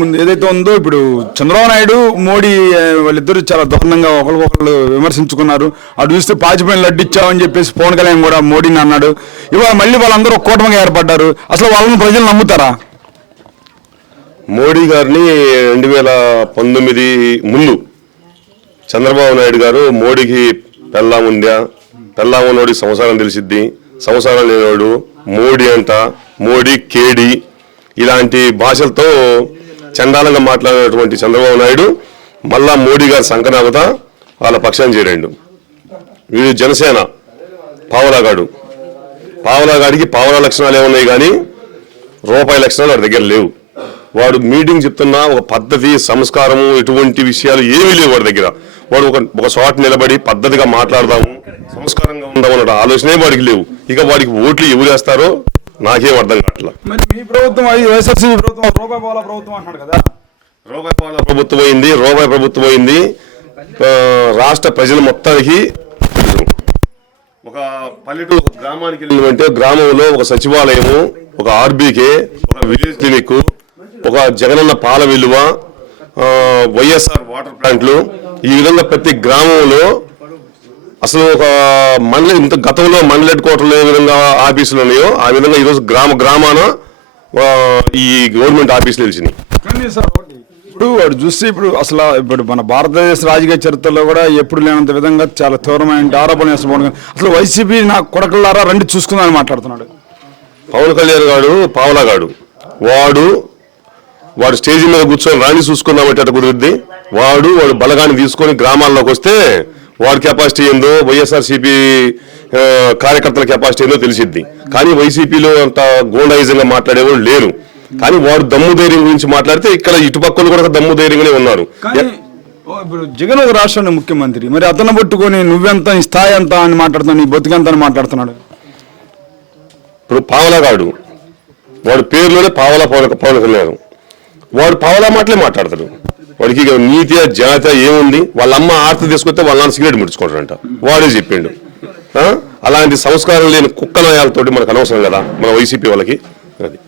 ముందు ఏదైతే ఉందో ఇప్పుడు చంద్రబాబు నాయుడు మోడీ వాళ్ళిద్దరు వాళ్ళిద్దరూ చాలా దారుణంగా ఒకరికొకరు విమర్శించుకున్నారు. అటు చూస్తే పాచిపోయిన లడ్డు ఇచ్చామని చెప్పేసి పవన్ కళ్యాణ్ కూడా మోడీని అన్నాడు. ఇవాళ మళ్ళీ వాళ్ళందరూ కూటమిగా ఏర్పడ్డారు. అసలు వాళ్ళని ప్రజలు నమ్ముతారా? మోడీ గారిని రెండు వేల పంతొమ్మిది ముందు చంద్రబాబు నాయుడు గారు మోడీకి పెళ్ళాం ఉందా? పెళ్ళాం ఉన్నోడికి సంసారం తెలిసిద్ది. సంసారం లేనివాడు మోడీ అంట మోడీ కేడి ఇలాంటి భాషలతో చండాలంగా మాట్లాడినటువంటి చంద్రబాబు నాయుడు మళ్ళా మోడీ గారి సంకనాగత వాళ్ళ పక్షాన్ని చేరాడు వీడు జనసేన పావలాగాడు పావలాగాడికి పావలా లక్షణాలు ఏమున్నాయి కానీ రూపాయి లక్షణాలు వాడి దగ్గర లేవు. వాడు మీటింగ్ చెప్తున్నా ఒక పద్ధతి సంస్కారము ఎటువంటి విషయాలు ఏమీ లేవు వాడి దగ్గర. వాడు ఒక ఒక చోట నిలబడి పద్ధతిగా మాట్లాడదాము సంస్కారంగా ఉందామన్న ఆలోచనే వాడికి లేవు. ఇక వాడికి ఓట్లు ఎవరు వేస్తారో నాకేం అర్థం కావట్లా. మరి మీ ప్రభుత్వం వైఎస్ఆర్సీపీ ప్రభుత్వం రూపాయి పోల ప్రభుత్వం అంటున్నాడు కదా. రూపాయి పాల ప్రభుత్వం అయింది రూపాయి ప్రభుత్వం అయింది రాష్ట్ర ప్రజల మొత్తానికి ఒక పల్లెటూరు గ్రామానికి వెళ్ళినమంటే గ్రామంలో ఒక సచివాలయము ఒక ఆర్బీకే ఒక విలేజ్ క్లినిక్ ఒక జగనన్న పాల విలువ వైఎస్ఆర్ వాటర్ ప్లాంట్లు ఈ విధంగా ప్రతి గ్రామంలో అసలు ఒక మండలి ఇంత గతంలో మండలి హెడ్ క్వార్టర్లో ఏ విధంగా ఆఫీసులు ఉన్నాయో ఆ విధంగా ఈరోజు గ్రామ గ్రామాన ఈ గవర్నమెంట్ ఆఫీసులు ఒకటి, ఇప్పుడు వాడు చూస్తే ఇప్పుడు అసలు ఇప్పుడు మన భారతదేశ రాజకీయ చరిత్రలో కూడా ఎప్పుడు లేనంత విధంగా చాలా తీవ్రమైన ఆరోపణ చేస్తున్నాడు అసలు వైసీపీ నా కొడకల్లారా రండి చూసుకుందని మాట్లాడుతున్నాడు. పవన్ కళ్యాణ్ గాడు పావలాగాడు వాడు వాడు స్టేజ్ మీద కూర్చొని రాణి చూసుకుందామంటే అటు కుదురుద్ది. వాడు వాడు బలగాన్ని తీసుకొని గ్రామాల్లోకి వస్తే వాడి కెపాసిటీ ఏందో వైఎస్ఆర్సీపీ కార్యకర్తల కెపాసిటీ ఏందో తెలిసిద్ది. కానీ వైసీపీలో అంత గోండాయిజంగా మాట్లాడేవాళ్ళు లేరు. కానీ వాడు దమ్ము ధైర్యం గురించి మాట్లాడితే ఇక్కడ ఇటుపక్కలు కూడా దమ్ము ధైర్యంగానే ఉన్నారు. ఇప్పుడు జగన్ ఒక రాష్ట్రానికి ముఖ్యమంత్రి. మరి అతను పట్టుకొని నువ్వెంత నీ స్థాయి ఎంత అని మాట్లాడుతున్నావు నీ బతుకెంత అని మాట్లాడుతున్నాడు? ఇప్పుడు పావలాగాడు. వాడు పేరులోనే పావలా పవన్ పవన్ కళ్యాణ్ వాడు పావలా మాటలే మాట్లాడతాడు. వాడికి ఇక నీతి జాత ఏముంది? వాళ్ళ అమ్మ ఆర్త తీసుకొస్తే వాళ్ళ నాన్న సిగరెట్ ముడుచుకుంటారంట వాడే చెప్పిండు. ఆ? అలాంటి సంస్కారం లేని కుక్కనాయాలతోటి మనకు అనవసరం కదా మన వైసీపీ వాళ్ళకి. అది.